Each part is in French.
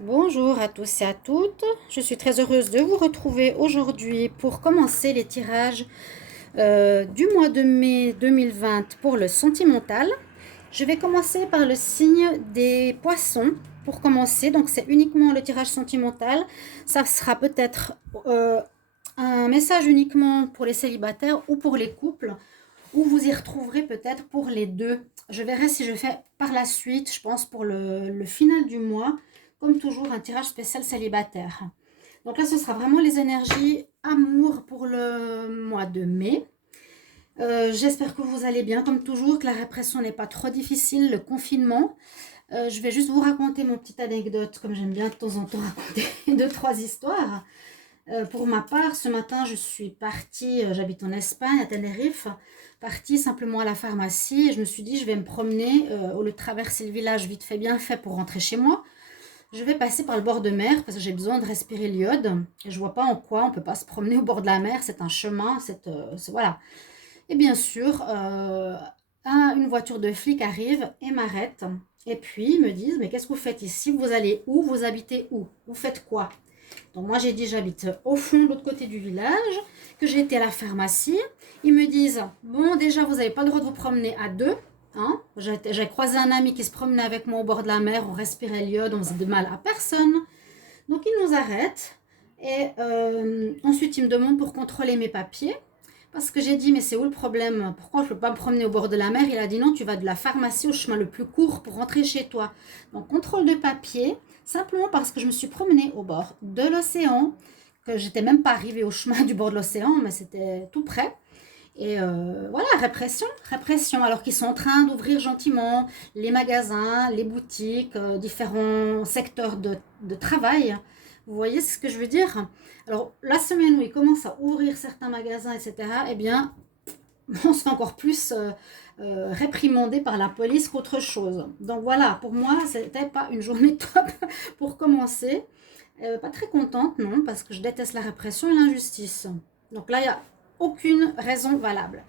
Bonjour à tous et à toutes. Je suis très heureuse de vous retrouver aujourd'hui pour commencer les tirages du mois de mai 2020 pour le sentimental. Je vais commencer par le signe des poissons pour commencer. Donc c'est uniquement le tirage sentimental. Ça sera peut-être un message uniquement pour les célibataires ou pour les couples, ou vous y retrouverez peut-être pour les deux. Je verrai si je fais par la suite, je pense pour le final du mois, comme toujours un tirage spécial célibataire. Donc là, ce sera vraiment les énergies amour pour le mois de mai. J'espère que vous allez bien, comme toujours, que la répression n'est pas trop difficile, le confinement. Je vais juste vous raconter mon petite anecdote, comme j'aime bien de temps en temps raconter deux, trois histoires. Pour ma part, ce matin, je suis partie, j'habite en Espagne, à Tenerife, partie simplement à la pharmacie et je me suis dit, je vais me promener, au lieu de traverser le village vite fait, bien fait pour rentrer chez moi. Je vais passer par le bord de mer parce que j'ai besoin de respirer l'iode et je vois pas en quoi on peut pas se promener au bord de la mer, c'est un chemin, voilà. Et bien sûr, une voiture de flic arrive et m'arrête et puis ils me disent, mais qu'est-ce que vous faites ici? Vous allez où? Vous habitez où? Vous faites quoi? Donc moi j'ai dit j'habite au fond de l'autre côté du village, que j'ai été à la pharmacie. Ils me disent, bon déjà vous n'avez pas le droit de vous promener à deux. Hein. J'ai croisé un ami qui se promenait avec moi au bord de la mer, on respirait l'iode, on faisait de mal à personne. Donc ils nous arrêtent et ensuite ils me demandent pour contrôler mes papiers. Parce que j'ai dit, mais c'est où le problème? Pourquoi je ne peux pas me promener au bord de la mer? Il a dit, non, tu vas de la pharmacie au chemin le plus court pour rentrer chez toi. Donc, contrôle de papier, simplement parce que je me suis promenée au bord de l'océan, que j'étais même pas arrivée au chemin du bord de l'océan, mais c'était tout près. Et voilà, répression, répression, alors qu'ils sont en train d'ouvrir gentiment les magasins, les boutiques, différents secteurs de travail. Vous voyez ce que je veux dire? Alors, la semaine où ils commencent à ouvrir certains magasins, etc., eh bien, on se fait encore plus réprimander par la police qu'autre chose. Donc voilà, pour moi, c'était pas une journée top pour commencer. Pas très contente, non, parce que je déteste la répression et l'injustice. Donc là, il n'y a aucune raison valable.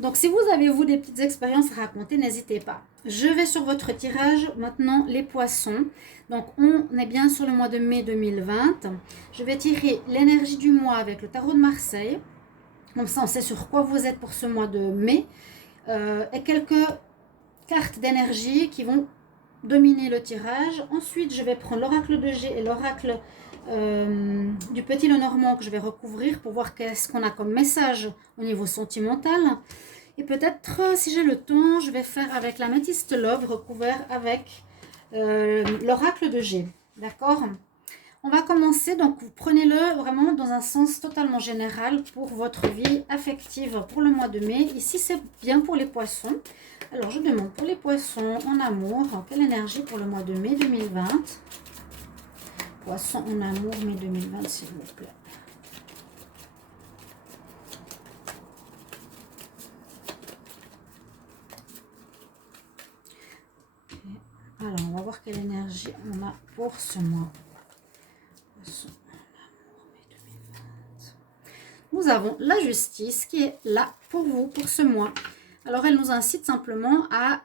Donc si vous avez, vous, des petites expériences à raconter, n'hésitez pas. Je vais sur votre tirage maintenant, les poissons. Donc on est bien sur le mois de mai 2020. Je vais tirer l'énergie du mois avec le tarot de Marseille. Comme ça, on sait sur quoi vous êtes pour ce mois de mai. Et quelques cartes d'énergie qui vont dominer le tirage. Ensuite, je vais prendre l'oracle de G et l'oracle du petit Lenormand que je vais recouvrir pour voir qu'est-ce qu'on a comme message au niveau sentimental. Et peut-être, si j'ai le temps, je vais faire avec la métiste love recouvert avec l'oracle de G. D'accord? On va commencer, donc vous prenez-le vraiment dans un sens totalement général pour votre vie affective pour le mois de mai. Ici, c'est bien pour les poissons. Alors, je demande pour les poissons en amour, quelle énergie pour le mois de mai 2020? Poissons en amour, mai 2020, s'il vous plaît. Alors, on va voir quelle énergie on a pour ce mois. Poissons en amour, mai 2020. Nous avons la justice qui est là pour vous, pour ce mois. Alors, elle nous incite simplement à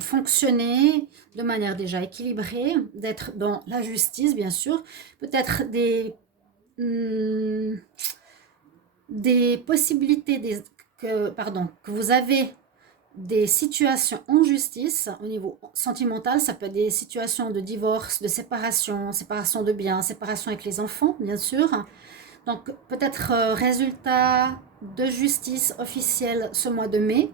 fonctionner de manière déjà équilibrée, d'être dans la justice, bien sûr. Peut-être des possibilités, que vous avez des situations en justice au niveau sentimental. Ça peut être des situations de divorce, de séparation, séparation de biens, séparation avec les enfants, bien sûr. Donc peut-être résultat de justice officielle ce mois de mai.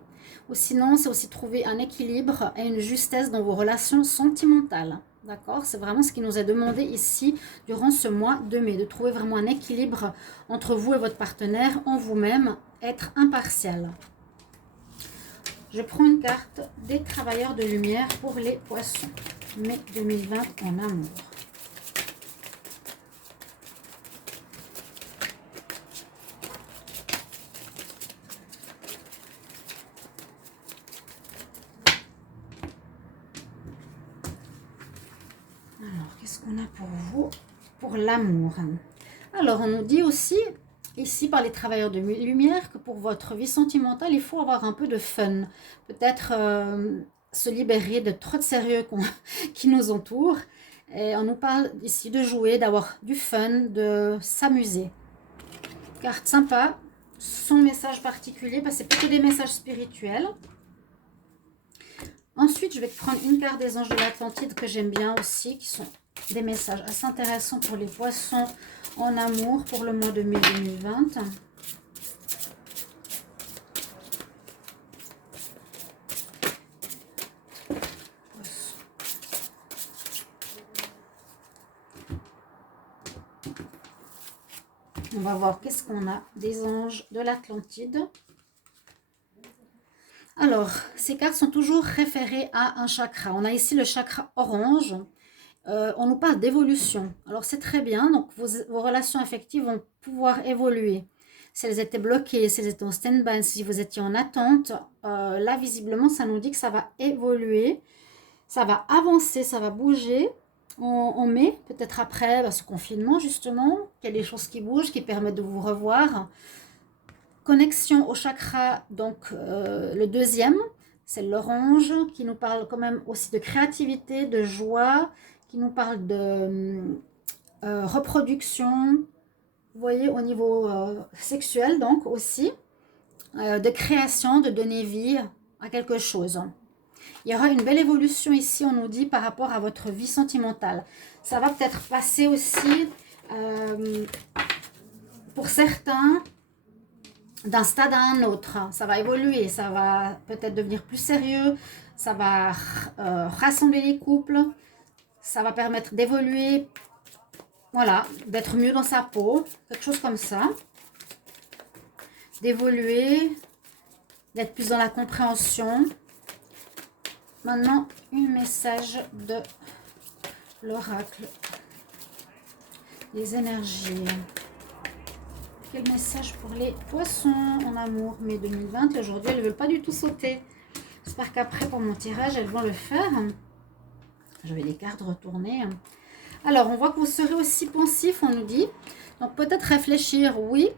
Ou sinon, c'est aussi trouver un équilibre et une justesse dans vos relations sentimentales. D'accord? C'est vraiment ce qui nous est demandé ici durant ce mois de mai, de trouver vraiment un équilibre entre vous et votre partenaire, en vous-même, être impartial. Je prends une carte des travailleurs de lumière pour les poissons. Mai 2020 en amour. Alors, qu'est-ce qu'on a pour vous, pour l'amour? Alors, on nous dit aussi, ici par les travailleurs de lumière, que pour votre vie sentimentale, il faut avoir un peu de fun. Peut-être se libérer de trop de sérieux qui nous entourent. Et on nous parle ici de jouer, d'avoir du fun, de s'amuser. Carte sympa, son message particulier, parce que c'est plutôt des messages spirituels. Ensuite, je vais prendre une carte des anges de l'Atlantide que j'aime bien aussi, qui sont des messages assez intéressants pour les poissons en amour pour le mois de mai 2020. On va voir qu'est-ce qu'on a des anges de l'Atlantide. Alors, ces cartes sont toujours référées à un chakra. On a ici le chakra orange. On nous parle d'évolution. Alors, c'est très bien. Donc, vos relations affectives vont pouvoir évoluer. Si elles étaient bloquées, si elles étaient en stand-by, si vous étiez en attente, là, visiblement, ça nous dit que ça va évoluer. Ça va avancer, ça va bouger. En mai, peut-être après ce confinement, justement, qu'il y a des choses qui bougent, qui permettent de vous revoir. Connexion au chakra, donc le deuxième, c'est l'orange, qui nous parle quand même aussi de créativité, de joie, qui nous parle de reproduction, vous voyez, au niveau sexuel, donc aussi, de création, de donner vie à quelque chose. Il y aura une belle évolution ici, on nous dit, par rapport à votre vie sentimentale. Ça va peut-être passer aussi, pour certains, d'un stade à un autre. Ça va évoluer, ça va peut-être devenir plus sérieux, ça va rassembler les couples, ça va permettre d'évoluer, voilà, d'être mieux dans sa peau, quelque chose comme ça. D'évoluer, d'être plus dans la compréhension. Maintenant, un message de l'oracle. Les énergies. Quel message pour les poissons en amour mai 2020. Aujourd'hui, elles ne veulent pas du tout sauter. J'espère qu'après, pour mon tirage, elles vont le faire. Je vais les cartes retourner. Alors, on voit que vous serez aussi pensif, on nous dit. Donc, peut-être réfléchir, oui.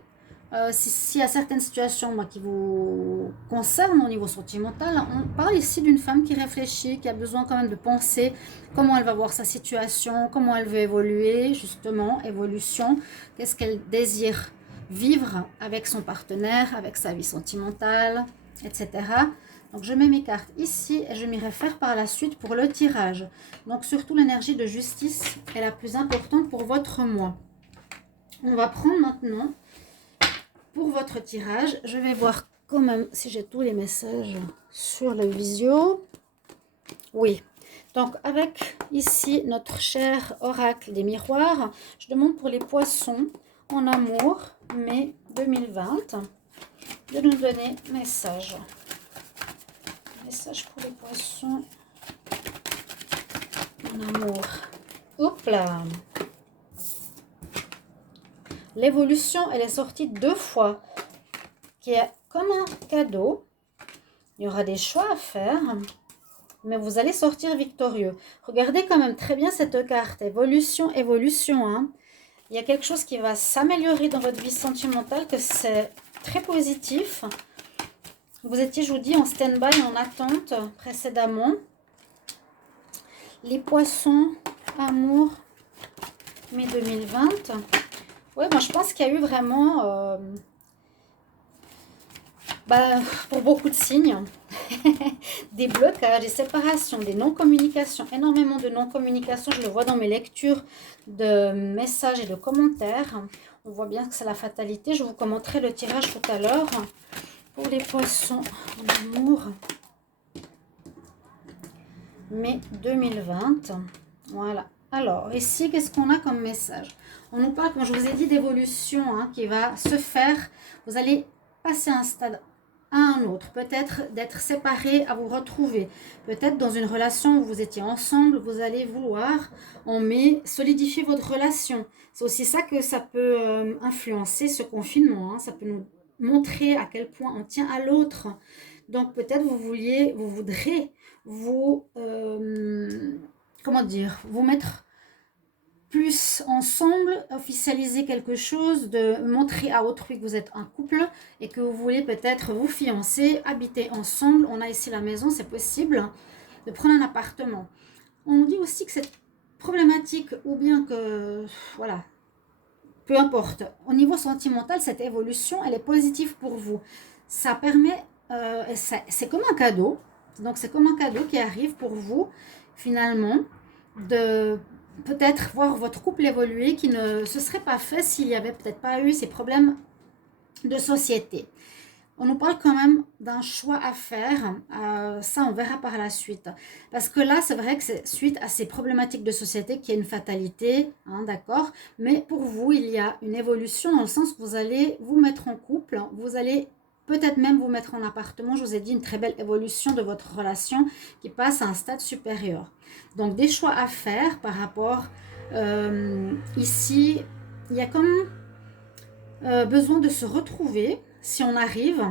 S'il y a certaines situations qui vous concernent au niveau sentimental, on parle ici d'une femme qui réfléchit, qui a besoin quand même de penser comment elle va voir sa situation, comment elle veut évoluer, justement, évolution, qu'est-ce qu'elle désire vivre avec son partenaire, avec sa vie sentimentale, etc. Donc je mets mes cartes ici et je m'y réfère par la suite pour le tirage. Donc surtout l'énergie de justice est la plus importante pour votre mois. On va prendre maintenant pour votre tirage. Je vais voir quand même si j'ai tous les messages sur le visio. Oui. Donc avec ici notre cher oracle des miroirs, je demande pour les poissons en amour mai 2020 de nous donner message. Message pour les poissons en amour. Hop là. L'évolution, elle est sortie 2 fois, qui est comme un cadeau. Il y aura des choix à faire, mais vous allez sortir victorieux. Regardez quand même très bien cette carte. Évolution, évolution. Hein. Il y a quelque chose qui va s'améliorer dans votre vie sentimentale, que c'est très positif. Vous étiez, je vous dis, en stand-by, en attente précédemment. Les poissons, amour, mai 2020. Ouais, moi je pense qu'il y a eu vraiment, pour beaucoup de signes, des blocages, des séparations, des non-communications, énormément de non-communication. Je le vois dans mes lectures de messages et de commentaires. On voit bien que c'est la fatalité. Je vous commenterai le tirage tout à l'heure. Pour les poissons en amour, mai 2020. Voilà. Alors, ici, qu'est-ce qu'on a comme message? On nous parle, comme je vous ai dit, d'évolution qui va se faire. Vous allez passer un stade à un autre. Peut-être d'être séparés à vous retrouver. Peut-être dans une relation où vous étiez ensemble, vous allez vouloir en mai solidifier votre relation. C'est aussi ça que ça peut influencer ce confinement. Ça peut nous montrer à quel point on tient à l'autre. Donc peut-être vous voudrez vous, comment dire, vous mettre plus ensemble, officialiser quelque chose, de montrer à autrui que vous êtes un couple et que vous voulez peut-être vous fiancer, habiter ensemble. On a ici la maison, c'est possible, de prendre un appartement. On nous dit aussi que c'est problématique ou bien que, voilà, peu importe. Au niveau sentimental, cette évolution, elle est positive pour vous. Ça permet, c'est comme un cadeau. Donc, c'est comme un cadeau qui arrive pour vous, finalement, de peut-être voir votre couple évoluer qui ne se serait pas fait s'il n'y avait peut-être pas eu ces problèmes de société. On nous parle quand même d'un choix à faire, ça on verra par la suite. Parce que là, c'est vrai que c'est suite à ces problématiques de société qu'il y a une fatalité, hein, d'accord. Mais pour vous, il y a une évolution dans le sens que vous allez vous mettre en couple, vous allez peut-être même vous mettre en appartement. Je vous ai dit une très belle évolution de votre relation qui passe à un stade supérieur. Donc des choix à faire par rapport, ici, il y a comme besoin de se retrouver si on arrive,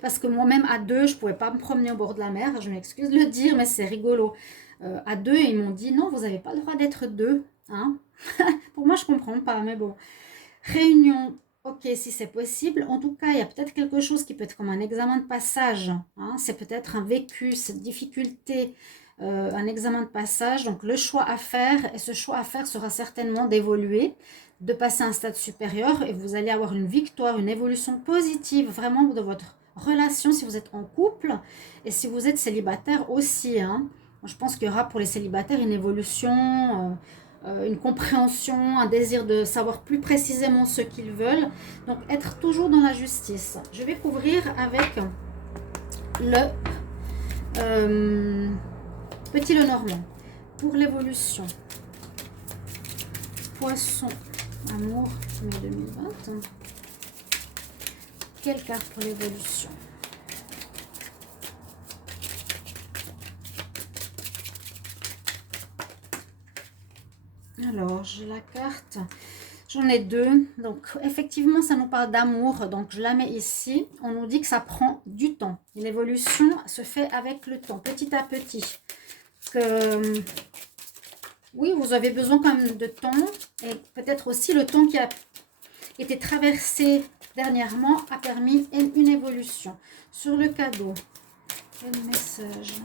parce que moi-même à deux, je ne pouvais pas me promener au bord de la mer, je m'excuse de le dire, mais c'est rigolo. À deux, ils m'ont dit non, vous n'avez pas le droit d'être deux. Hein. Pour moi, je ne comprends pas, mais bon. Réunion, ok, si c'est possible. En tout cas, il y a peut-être quelque chose qui peut être comme un examen de passage. Hein. C'est peut-être un vécu, cette difficulté, un examen de passage. Donc, le choix à faire, et ce choix à faire sera certainement d'évoluer, de passer à un stade supérieur, et vous allez avoir une victoire, une évolution positive vraiment de votre relation si vous êtes en couple, et si vous êtes célibataire aussi. Hein. Je pense qu'il y aura pour les célibataires une évolution, une compréhension, un désir de savoir plus précisément ce qu'ils veulent. Donc, être toujours dans la justice. Je vais couvrir avec le petit Lenormand. Pour l'évolution. Poisson, amour, mai 2020. Quelle carte pour l'évolution? Alors, j'ai la carte. J'en ai deux. Donc, effectivement, ça nous parle d'amour. Donc, je la mets ici. On nous dit que ça prend du temps. L'évolution se fait avec le temps, petit à petit. Que, oui, vous avez besoin quand même de temps. Et peut-être aussi le temps qui a été traversé dernièrement a permis une évolution. Sur le cadeau, quel message?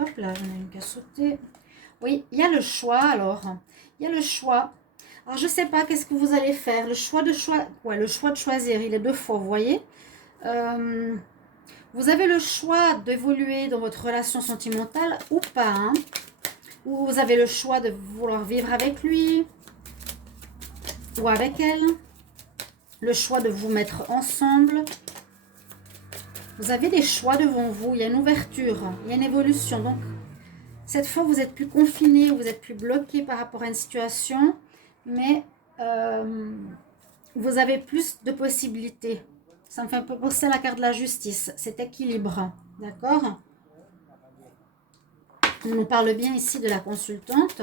Hop là, j'en ai une qui a sauté. Oui, il y a le choix alors. Il y a le choix. Alors, je ne sais pas qu'est-ce que vous allez faire. Le choix de choisir, il est deux fois, vous voyez. Vous avez le choix d'évoluer dans votre relation sentimentale ou pas. Hein. Ou vous avez le choix de vouloir vivre avec lui ou avec elle. Le choix de vous mettre ensemble. Vous avez des choix devant vous. Il y a une ouverture, il y a une évolution. Donc, cette fois, vous êtes plus confiné, vous êtes plus bloqué par rapport à une situation, mais vous avez plus de possibilités. Ça me fait un peu penser à la carte de la justice, cet équilibre, d'accord? On nous parle bien ici de la consultante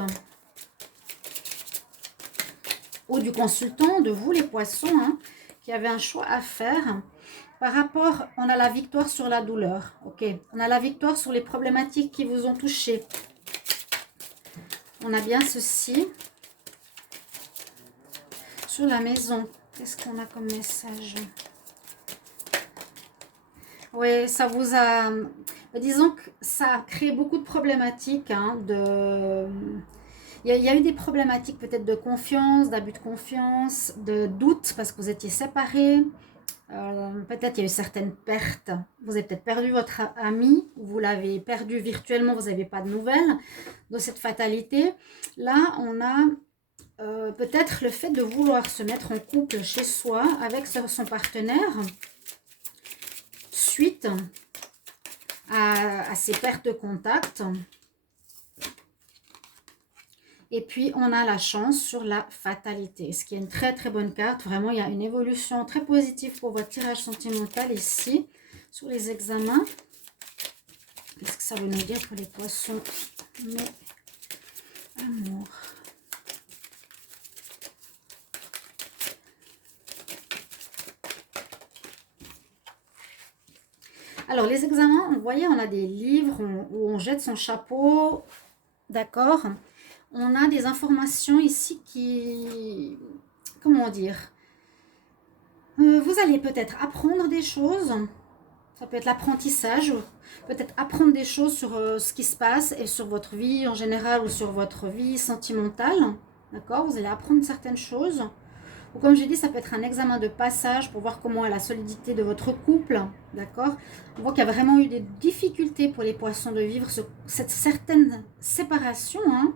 ou du consultant, de vous les poissons, hein, qui avez un choix à faire. Par rapport, on a la victoire sur la douleur, ok? On a la victoire sur les problématiques qui vous ont touché. On a bien ceci. Sur la maison, qu'est-ce qu'on a comme message? Oui, ça vous a... Disons que ça a créé beaucoup de problématiques. Hein, il y a eu des problématiques peut-être de confiance, d'abus de confiance, de doute parce que vous étiez séparés. Peut-être il y a eu certaines pertes. Vous avez peut-être perdu votre ami, vous l'avez perdu virtuellement, vous n'avez pas de nouvelles de cette fatalité. Là, on a peut-être le fait de vouloir se mettre en couple chez soi avec son partenaire suite à ces pertes de contact. Et puis, on a la chance sur la fatalité, ce qui est une très très bonne carte. Vraiment, il y a une évolution très positive pour votre tirage sentimental ici, sur les examens. Qu'est-ce que ça veut nous dire pour les poissons? Mais, amour. Alors, les examens, vous voyez, on a des livres où on jette son chapeau, d'accord? On a des informations ici qui... Comment dire? Vous allez peut-être apprendre des choses. Ça peut être l'apprentissage, peut-être apprendre des choses sur ce qui se passe et sur votre vie en général ou sur votre vie sentimentale. D'accord? Vous allez apprendre certaines choses. Ou comme j'ai dit, ça peut être un examen de passage pour voir comment est la solidité de votre couple. D'accord? On voit qu'il y a vraiment eu des difficultés pour les poissons de vivre cette certaine séparation. Hein.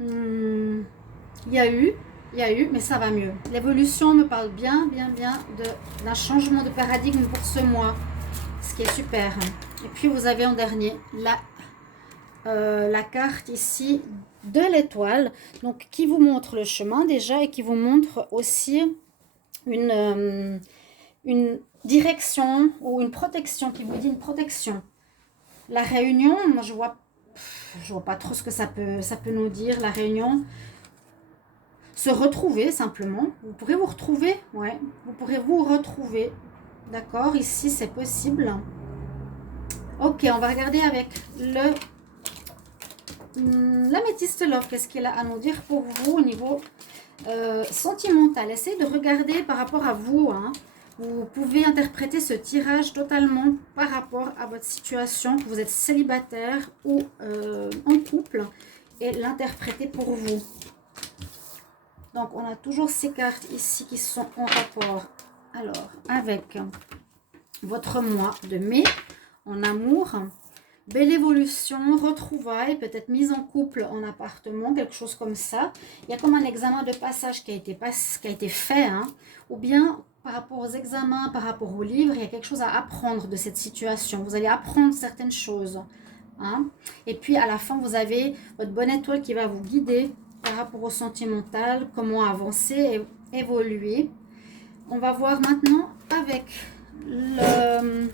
Il y a eu, mais ça va mieux. L'évolution me parle bien d'un changement de paradigme pour ce mois, ce qui est super. Et puis vous avez en dernier la carte ici de l'étoile, donc qui vous montre le chemin déjà et qui vous montre aussi une direction ou une protection, qui vous dit une protection. La réunion, moi je vois pas trop ce que ça peut nous dire, la réunion. Se retrouver simplement. Vous pourrez vous retrouver, ouais. Vous pourrez vous retrouver. D'accord, ici c'est possible. Ok, on va regarder avec l'améthyste love. Qu'est-ce qu'il a à nous dire pour vous au niveau sentimental? Essayez de regarder par rapport à vous. Hein. Vous pouvez interpréter ce tirage totalement par rapport à votre situation, que vous êtes célibataire ou en couple, et l'interpréter pour vous. Donc, on a toujours ces cartes ici qui sont en rapport, alors, avec votre mois de mai, en amour, belle évolution, retrouvailles, peut-être mise en couple en appartement, quelque chose comme ça. Il y a comme un examen de passage qui a été fait, hein, ou bien par rapport aux examens, par rapport aux livres, il y a quelque chose à apprendre de cette situation. Vous allez apprendre certaines choses. Hein. Et puis, à la fin, vous avez votre bonne étoile qui va vous guider par rapport au sentimental, comment avancer et évoluer. On va voir maintenant avec le...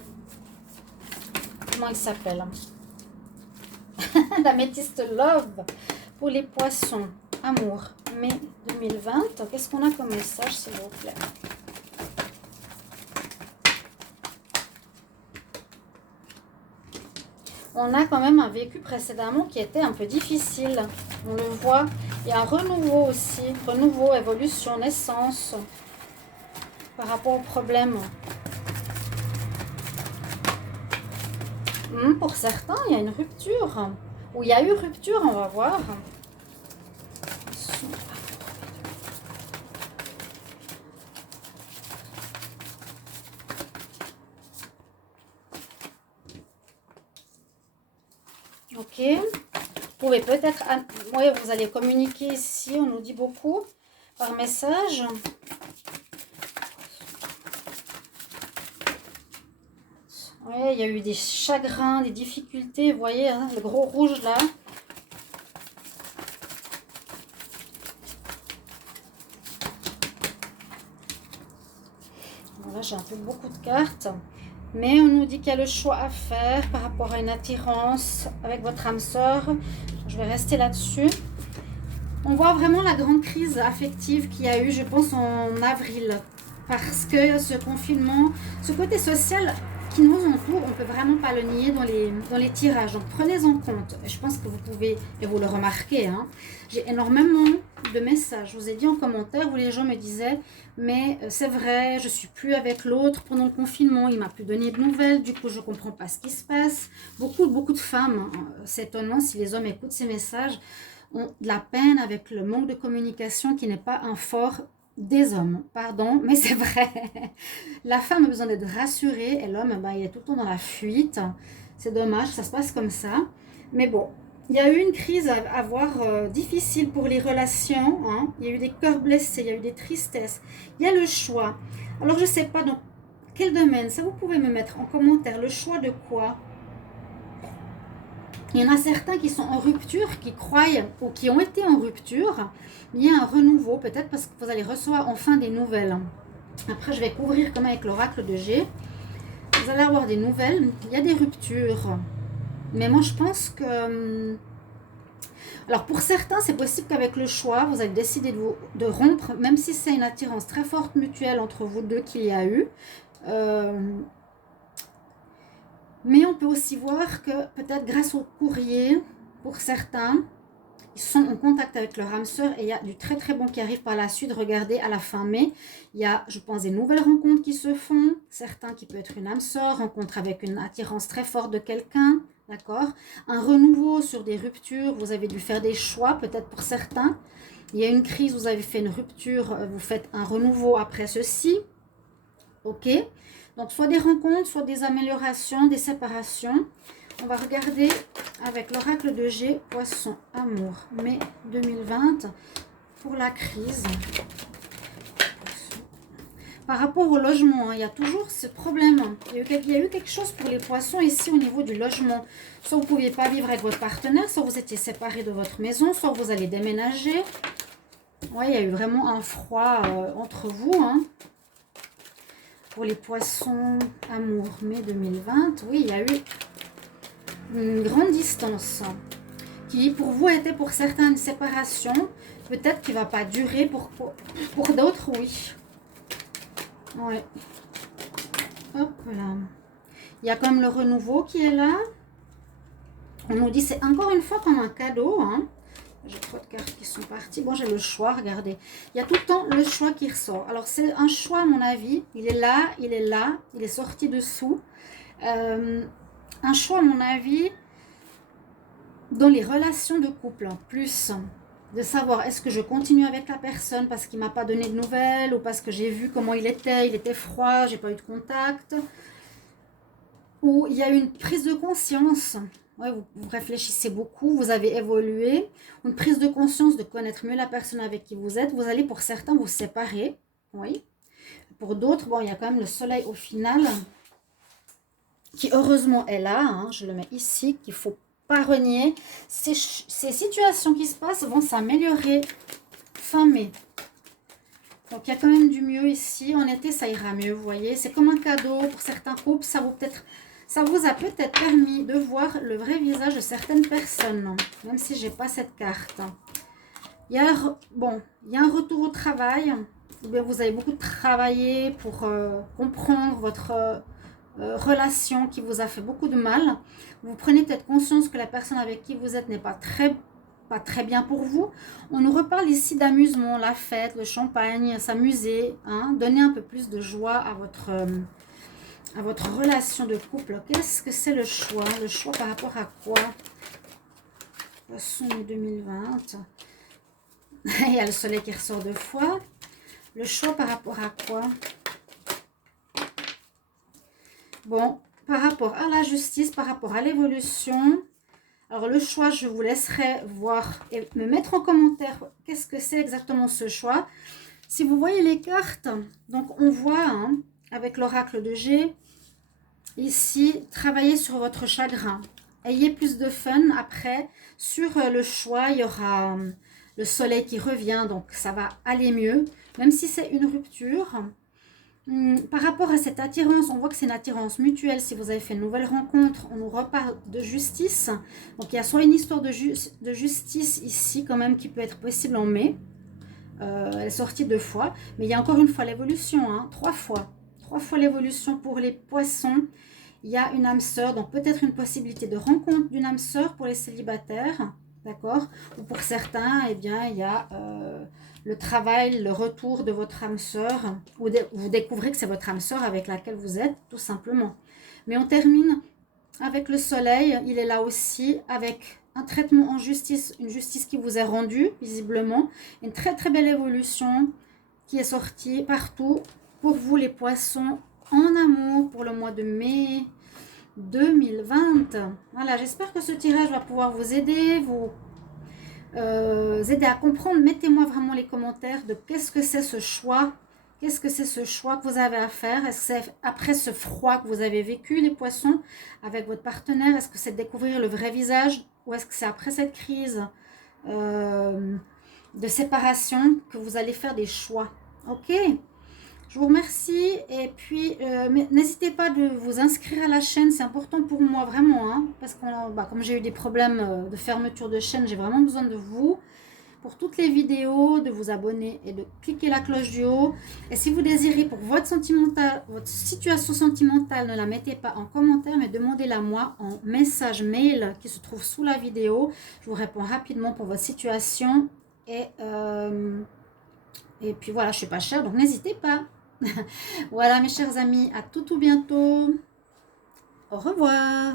Comment il s'appelle? L'améthyste love pour les poissons. Amour, mai 2020. Qu'est-ce qu'on a comme message, s'il vous plaît? On a quand même un vécu précédemment qui était un peu difficile. On le voit. Il y a un renouveau aussi. Renouveau, évolution, naissance. Par rapport aux problèmes. Pour certains, il y a une rupture. Ou il y a eu rupture, on va voir. Ok. Vous pouvez peut-être... Oui, vous allez communiquer ici, on nous dit beaucoup, par message. Oui, il y a eu des chagrins, des difficultés. Vous voyez, hein, le gros rouge là. Voilà, j'ai un peu beaucoup de cartes. Mais on nous dit qu'il y a le choix à faire par rapport à une attirance avec votre âme sœur. Je vais rester là-dessus. On voit vraiment la grande crise affective qu'il y a eu, je pense, en avril. Parce que ce confinement, ce côté social qui nous entoure, on ne peut vraiment pas le nier dans les tirages. Donc prenez-en compte. Je pense que vous pouvez, et vous le remarquez, hein, j'ai énormément de messages. Je vous ai dit en commentaire où les gens me disaient « Mais c'est vrai, je ne suis plus avec l'autre pendant le confinement, il ne m'a plus donné de nouvelles, du coup je ne comprends pas ce qui se passe. » Beaucoup de femmes, hein, c'est étonnant si les hommes écoutent ces messages, ont de la peine avec le manque de communication qui n'est pas un fort des hommes, pardon, mais c'est vrai. La femme a besoin d'être rassurée et l'homme, ben, il est tout le temps dans la fuite. C'est dommage, ça se passe comme ça. Mais bon, il y a eu une crise à voir difficile pour les relations. Hein. Il y a eu des cœurs blessés, il y a eu des tristesses. Il y a le choix. Alors, je ne sais pas dans quel domaine. Ça, vous pouvez me mettre en commentaire le choix de quoi. Il y en a certains qui sont en rupture, qui croient ou qui ont été en rupture. Il y a un renouveau, peut-être parce que vous allez recevoir enfin des nouvelles. Après, je vais couvrir comme avec l'oracle de G. Vous allez avoir des nouvelles. Il y a des ruptures. Mais moi, je pense que... Alors, pour certains, c'est possible qu'avec le choix, vous allez décider de rompre, même si c'est une attirance très forte mutuelle entre vous deux qu'il y a eu. Mais on peut aussi voir que peut-être grâce au courrier, pour certains, Ils sont en contact avec leur âme sœur et il y a du très très bon qui arrive par la suite. Regardez, à la fin mai, il y a, je pense, des nouvelles rencontres qui se font. Certains qui peut être une âme sœur, rencontre avec une attirance très forte de quelqu'un. D'accord? Un renouveau sur des ruptures. Vous avez dû faire des choix, peut-être pour certains. Il y a une crise, vous avez fait une rupture, vous faites un renouveau après ceci. Ok? Donc, soit des rencontres, soit des améliorations, des séparations. On va regarder avec l'oracle de G, Poisson, Amour, mai 2020, pour la crise. Par rapport au logement, hein, il y a toujours ce problème. Il y a eu quelque chose pour les poissons ici au niveau du logement. Soit vous ne pouviez pas vivre avec votre partenaire, soit vous étiez séparés de votre maison, soit vous allez déménager. Oui, il y a eu vraiment un froid entre vous. Hein. Pour les poissons, Amour, mai 2020, oui, il y a eu une grande distance qui pour vous était pour certains une séparation, peut-être qui ne va pas durer, pour d'autres oui. Ouais. Hop là. Il y a comme le renouveau qui est là. On nous dit c'est encore une fois comme un cadeau. Hein. J'ai trop de cartes qui sont parties. Bon, j'ai le choix, regardez. Il y a tout le temps le choix qui ressort. Alors c'est un choix à mon avis. Il est là, il est là, il est sorti dessous. Un choix, à mon avis, dans les relations de couple, plus de savoir est-ce que je continue avec la personne parce qu'il ne m'a pas donné de nouvelles ou parce que j'ai vu comment il était froid, j'ai pas eu de contact. Ou il y a une prise de conscience, ouais, vous réfléchissez beaucoup, vous avez évolué, une prise de conscience de connaître mieux la personne avec qui vous êtes. Vous allez pour certains vous séparer, oui. Pour d'autres, bon, il y a quand même le soleil au final qui heureusement est là, hein, je le mets ici, qu'il ne faut pas renier. Ces situations qui se passent vont s'améliorer fin mai. Donc, il y a quand même du mieux ici. En été, ça ira mieux, vous voyez. C'est comme un cadeau pour certains couples. Ça vous a peut-être permis de voir le vrai visage de certaines personnes, même si je n'ai pas cette carte. Il y a un retour au travail. Vous avez beaucoup travaillé pour comprendre votre relation qui vous a fait beaucoup de mal. Vous prenez peut-être conscience que la personne avec qui vous êtes n'est pas très bien pour vous. On nous reparle ici d'amusement, la fête, le champagne, s'amuser, hein, donner un peu plus de joie à votre relation de couple. Qu'est-ce que c'est le choix? Le choix par rapport à quoi? Poisson 2020. Il y a le soleil qui ressort deux fois. Le choix par rapport à quoi? Bon, par rapport à la justice, par rapport à l'évolution. Alors le choix, je vous laisserai voir et me mettre en commentaire qu'est-ce que c'est exactement ce choix. Si vous voyez les cartes, donc on voit hein, avec l'oracle de G, ici, travailler sur votre chagrin. Ayez plus de fun après. Sur le choix, il y aura le soleil qui revient, donc ça va aller mieux. Même si c'est une rupture. Par rapport à cette attirance, on voit que c'est une attirance mutuelle. Si vous avez fait une nouvelle rencontre, on nous reparle de justice. Donc il y a soit une histoire de justice ici quand même qui peut être possible en mai. Elle est sortie 2 fois. Mais il y a encore une fois l'évolution, hein, 3 fois. 3 fois l'évolution pour les poissons. Il y a une âme sœur, donc peut-être une possibilité de rencontre d'une âme sœur pour les célibataires. D'accord? Ou pour certains, eh bien, il y a le travail, le retour de votre âme sœur. Vous découvrez que c'est votre âme sœur avec laquelle vous êtes, tout simplement. Mais on termine avec le soleil. Il est là aussi avec un traitement en justice, une justice qui vous est rendue, visiblement. Une très très belle évolution qui est sortie partout pour vous les poissons en amour pour le mois de mai 2020. Voilà, j'espère que ce tirage va pouvoir vous aider, vous aider à comprendre. Mettez-moi vraiment les commentaires de qu'est-ce que c'est ce choix. Qu'est-ce que c'est ce choix que vous avez à faire? Est-ce que c'est après ce froid que vous avez vécu, les poissons, avec votre partenaire? Est-ce que c'est de découvrir le vrai visage? Ou est-ce que c'est après cette crise de séparation que vous allez faire des choix? Ok? Je vous remercie et puis n'hésitez pas de vous inscrire à la chaîne, c'est important pour moi vraiment, hein, parce que comme j'ai eu des problèmes de fermeture de chaîne, j'ai vraiment besoin de vous. pour toutes les vidéos, de vous abonner et de cliquer la cloche du haut. Et si vous désirez pour votre situation sentimentale, ne la mettez pas en commentaire, mais demandez-la moi en message mail qui se trouve sous la vidéo. Je vous réponds rapidement pour votre situation. Et puis voilà, je suis pas chère, donc n'hésitez pas. Voilà mes chers amis, à tout bientôt. Au revoir.